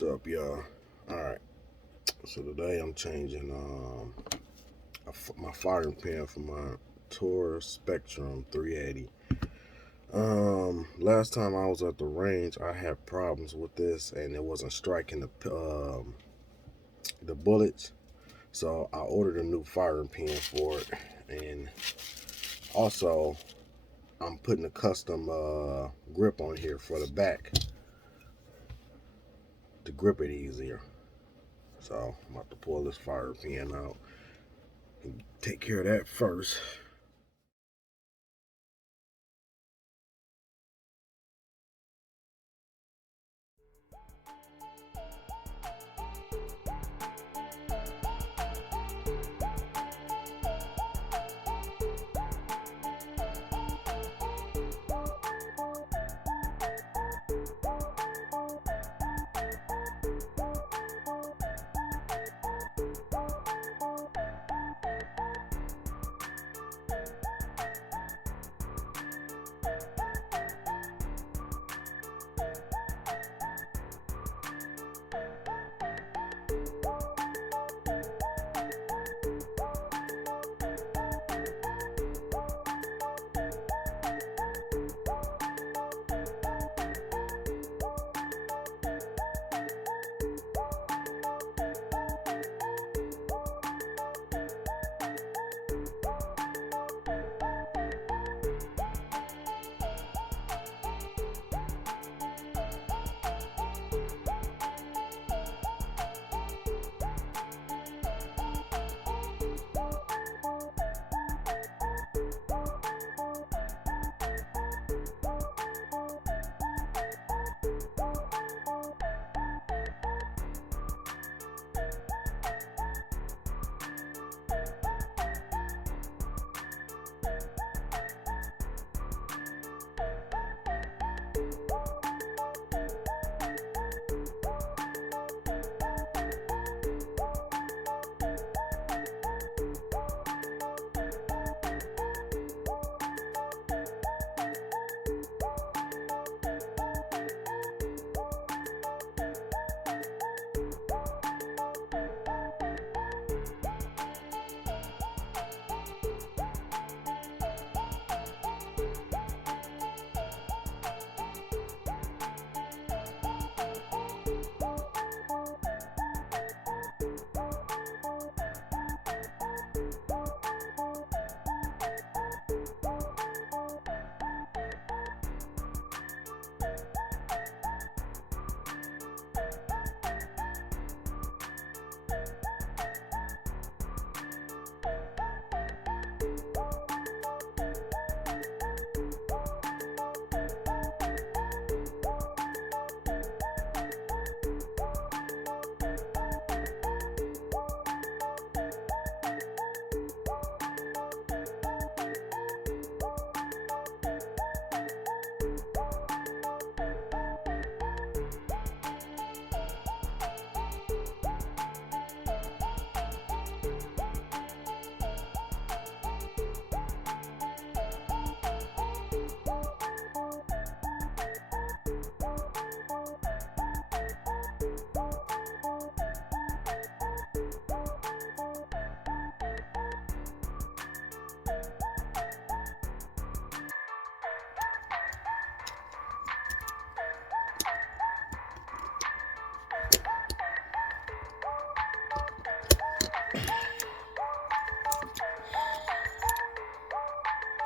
What's up, y'all? Alright, so today I'm changing my firing pin for my Taurus Spectrum 380. Last time I was at the range, I had problems with this and it wasn't striking the bullets. So I ordered a new firing pin for it, and also I'm putting a custom grip on here for the back to grip it easier. So I'm about to pull this firing pin out and take care of that first.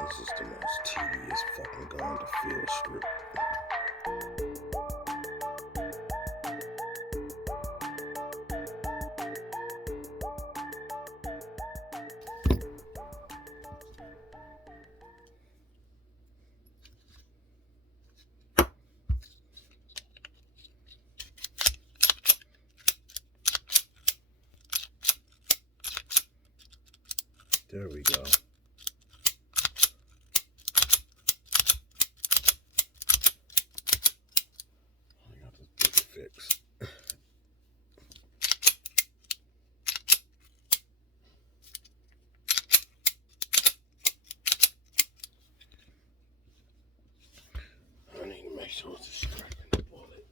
This is the most tedious fucking gun to field strip. There we go. Fix. I need to make sure it's striking the bullet.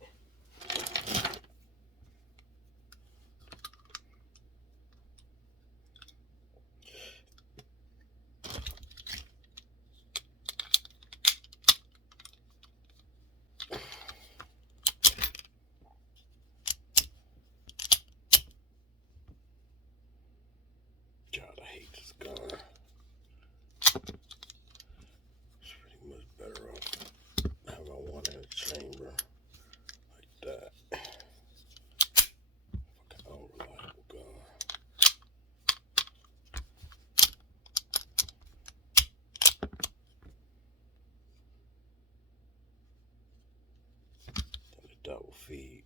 double feed.